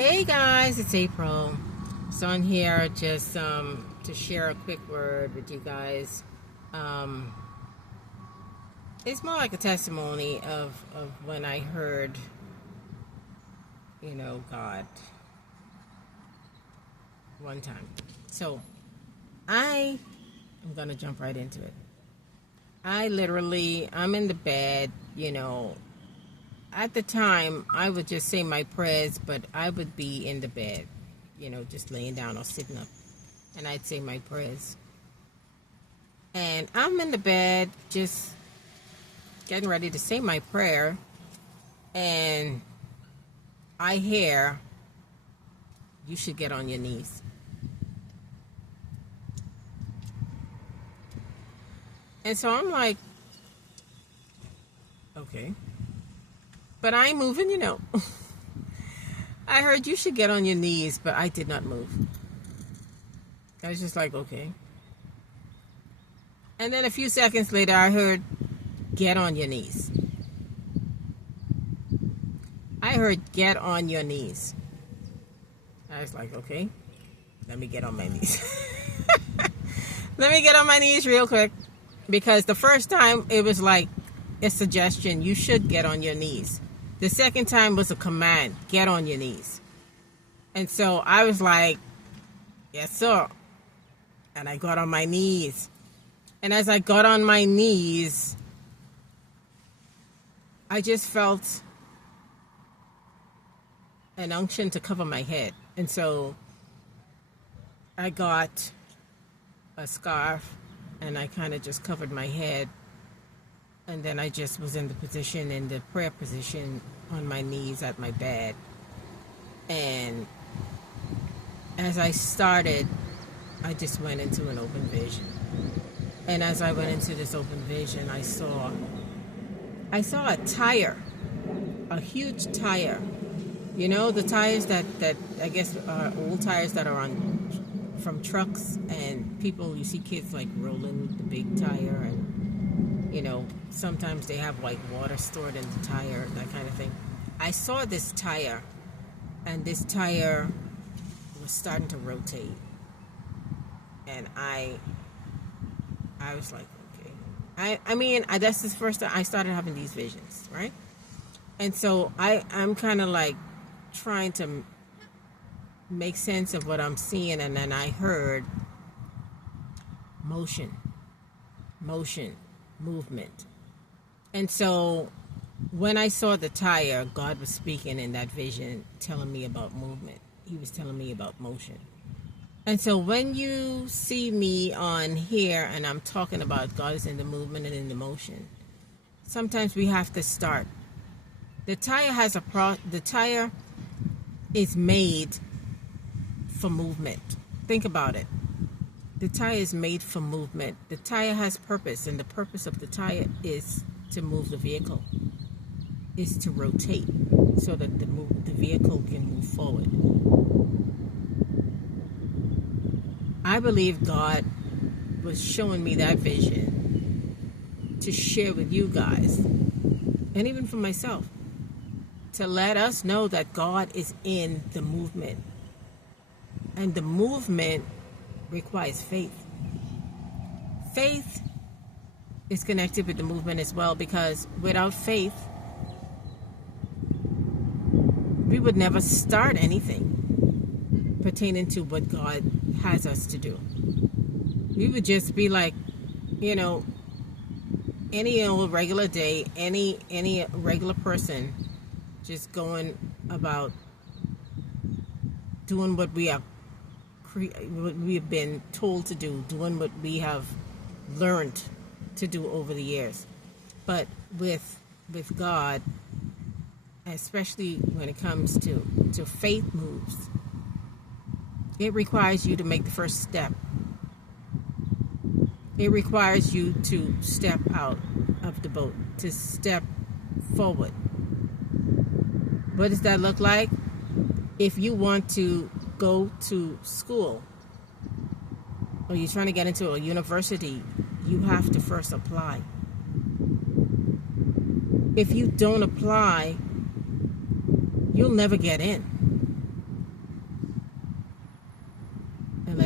Hey guys, it's April. So I'm here just to share a quick word with you guys. It's more like a testimony of when I heard, God one time. So I am going to jump right into it. I'm in the bed, At the time, I would just say my prayers, but I would be in the bed, just laying down or sitting up, and I'd say my prayers. And I'm in the bed, just getting ready to say my prayer, and I hear, "You should get on your knees." And so I'm like, okay. But I ain't moving, I heard you should get on your knees, but I did not move. I was just like, okay. And then a few seconds later, I heard, get on your knees. I heard, get on your knees. I was like, okay, let me get on my knees. Let me get on my knees real quick. Because the first time, it was like a suggestion, you should get on your knees. The second time was a command, get on your knees. And so I was like, yes, sir. And I got on my knees. And as I got on my knees, I just felt an unction to cover my head. And so I got a scarf and I kind of just covered my head. And then I just was in the prayer position on my knees at my bed. And as I started, I just went into an open vision. And as I went into this open vision, I saw a tire, a huge tire. The tires that I guess are old tires that are from trucks, and people, you see kids like rolling the big tire, and sometimes they have like water stored in the tire, that kind of thing. I saw this tire, and this tire was starting to rotate. And I was like, okay. I mean, that's the first time I started having these visions, right? And so I'm kind of like trying to make sense of what I'm seeing, and then I heard motion, movement. And so when I saw the tire, God was speaking in that vision, telling me about movement. He was telling me about motion. And so when you see me on here and I'm talking about God is in the movement and in the motion, sometimes we have to start. The tire is made for movement. Think about it. The tire is made for movement. The tire has purpose, and the purpose of the tire is to move the vehicle, is to rotate so that the vehicle can move forward. I believe God was showing me that vision to share with you guys, and even for myself, to let us know that God is in the movement. And the movement requires faith. Faith is connected with the movement as well, because without faith, we would never start anything pertaining to what God has us to do. We would just be like, any old regular day, any regular person just going about doing what we have been told to do, doing what we have learned to do over the years. But with God, especially when it comes to faith moves, it requires you to make the first step. It requires you to step out of the boat, to step forward. What does that look like? If you want to go to school, or you're trying to get into a university, you have to first apply. If you don't apply, you'll never get in.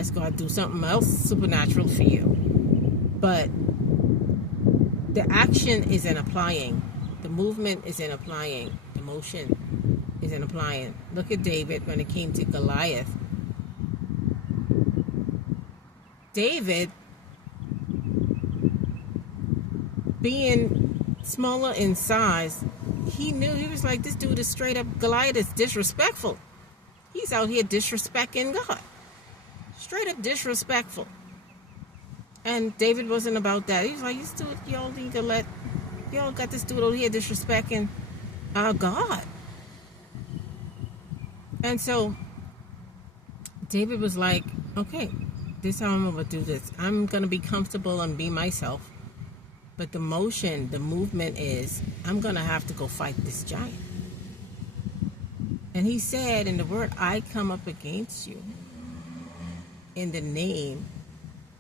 ask God to do something else supernatural for you. But the action is in applying. The movement is in applying. The motion is in applying. Look at David when it came to Goliath. David, being smaller in size, he knew, he was like, this dude is straight up, Goliath is disrespectful. He's out here disrespecting God. Straight up disrespectful. And David wasn't about that. He was like, this dude, y'all need to let, y'all got this dude over here disrespecting our God. And so David was like, okay, this is how I'm going to do this. I'm going to be comfortable and be myself. But the motion, the movement is, I'm going to have to go fight this giant. And he said in the word, I come up against you in the name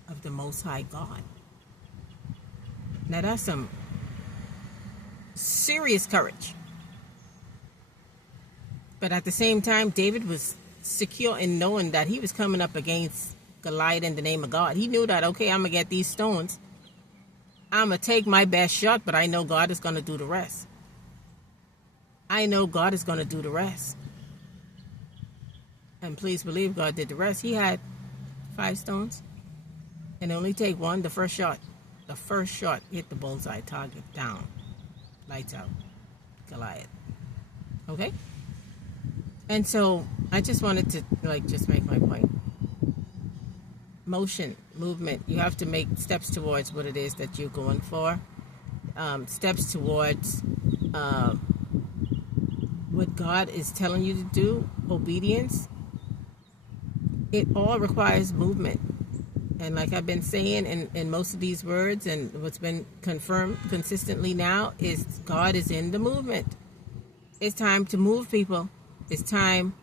of the Most High God. Now that's some serious courage. But at the same time, David was secure in knowing that he was coming up against Goliath in the name of God. He knew that, okay, I'm going to get these stones. I'm going to take my best shot, but I know God is going to do the rest. I know God is going to do the rest. And please believe God did the rest. He had 5 stones and only take one. The first shot hit the bullseye target, down, lights out, Goliath. Okay? And so I just wanted to just make my point. Motion, movement, you have to make steps towards what it is that you're going for. Steps towards what God is telling you to do, obedience. It all requires movement. And like I've been saying in most of these words, and what's been confirmed consistently now, is God is in the movement. It's time to move, people. It's time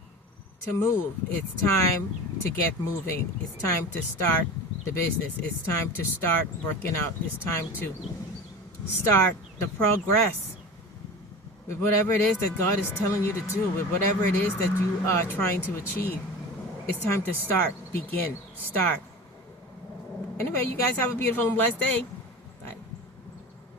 to move. It's time to get moving. It's time to start the business. It's time to start working out. It's time to start the progress with whatever it is that God is telling you to do, with whatever it is that you are trying to achieve. It's time to start, begin, start. Anyway, you guys have a beautiful and blessed day.